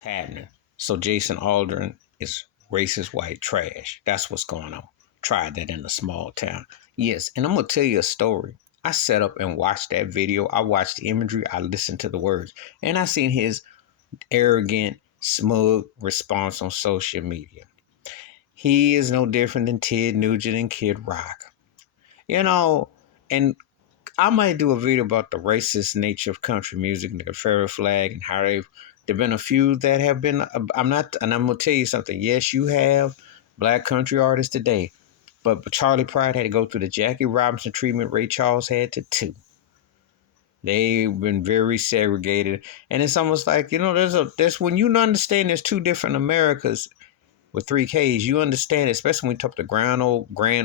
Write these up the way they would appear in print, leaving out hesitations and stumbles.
happening. So Jason Aldern is racist white trash. That's what's going on. Tried that in a small town. Yes, and I'm gonna tell you a story. I sat up and watched that video. I watched the imagery. I listened to the words, and I seen his arrogant, smug response on social media. He is no different than Ted Nugent and Kid Rock. You know, and I might do a video about the racist nature of country music and the Confederate flag and how there've been a few that have been. I'm not, and I'm gonna tell you something. Yes, you have black country artists today, but Charlie Pride had to go through the Jackie Robinson treatment. Ray Charles had to too. They've been very segregated, and it's almost like there's when you understand there's two different Americas with three Ks. You understand, especially when you talk the Grand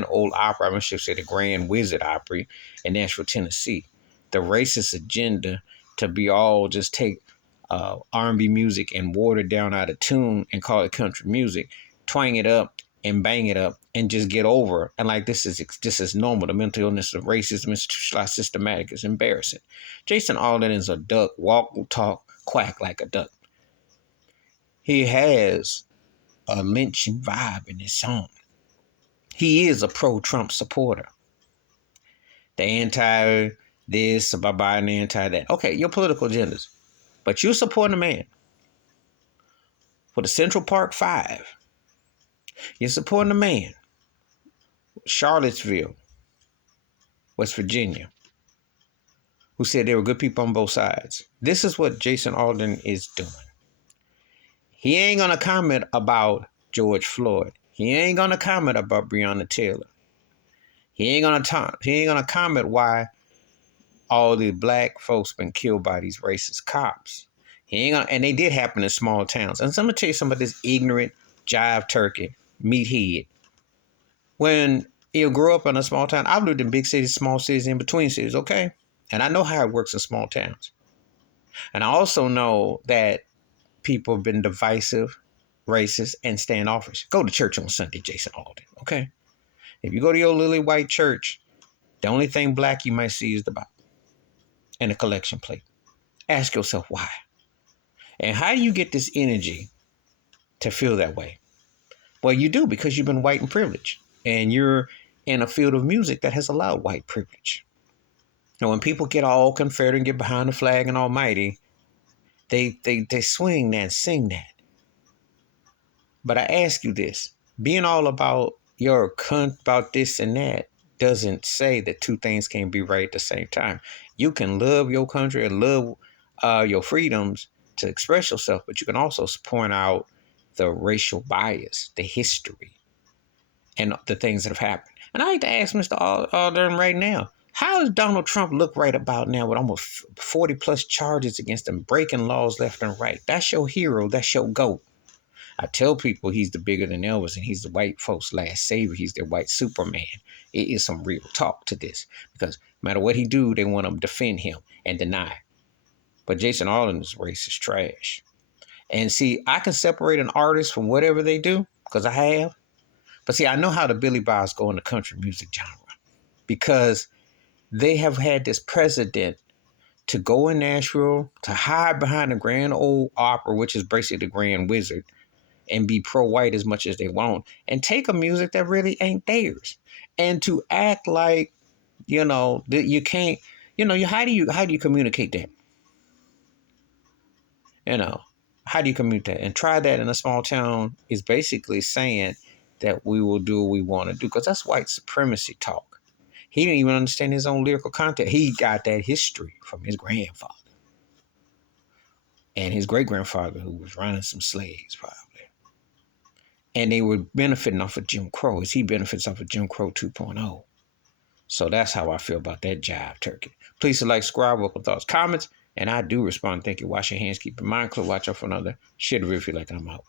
Old Opera. I should say the Grand Wizard Opry in Nashville, Tennessee. The racist agenda to be all just take R&B music and water it down out of tune and call it country music, twang it up and bang it up and just get over. And like this is normal. The mental illness of racism, institutionalized, systematic is embarrassing. Jason Alden is a duck, walk, talk, quack like a duck. He has a lynching vibe in his song. He is a pro-Trump supporter. The anti this about Biden, anti that. Okay, your political agendas. But you supporting a man for the Central Park 5. You're supporting a man, Charlottesville, West Virginia, who said there were good people on both sides. This is what Jason Alden is doing. He ain't going to comment about George Floyd. He ain't going to comment about Breonna Taylor. He ain't gonna comment why all the black folks been killed by these racist cops. He ain't gonna, and they did happen in small towns. And so I'm gonna tell you some of this ignorant jive turkey meathead. When you grow up in a small town, I've lived in big cities, small cities, in between cities, okay? And I know how it works in small towns. And I also know that people have been divisive, racist, and standoffish. Go to church on Sunday, Jason Alden, okay? If you go to your lily white church, the only thing black you might see is the Bible and a collection plate. Ask yourself why. And how do you get this energy to feel that way? Well, you do because you've been white and privileged. And you're in a field of music that has allowed white privilege. And when people get all Confederate and get behind the flag and almighty, they swing that, sing that. But I ask you this, being all about about this and that doesn't say that two things can't be right at the same time. You can love your country and love your freedoms to express yourself, but you can also point out the racial bias, the history, and the things that have happened. And I like to ask Mr. Aldern right now, how does Donald Trump look right about now with almost 40 plus charges against him, breaking laws left and right? That's your hero. That's your GOAT. I tell people he's the bigger than Elvis and he's the white folks' last savior. He's their white Superman. It is some real talk to this because no matter what he do, they want to defend him and deny. But Jason Alden is racist trash. And see, I can separate an artist from whatever they do because I have. But see, I know how the Billy Boys go in the country music genre because they have had this precedent to go in Nashville, to hide behind the Grand Old Opera, which is basically the Grand Wizard, and be pro-white as much as they want, and take a music that really ain't theirs, and to act like, that you can't, how do you communicate that? How do you communicate that? And try that in a small town is basically saying that we will do what we want to do, because that's white supremacy talk. He didn't even understand his own lyrical content. He got that history from his grandfather and his great-grandfather who was running some slaves, probably. And they were benefiting off of Jim Crow as he benefits off of Jim Crow 2.0. So that's how I feel about that jive turkey. Please like, subscribe, welcome thoughts, comments, and I do respond. Thank you. Wash your hands, keep your mind clear, watch out for another. Share the review like I'm out.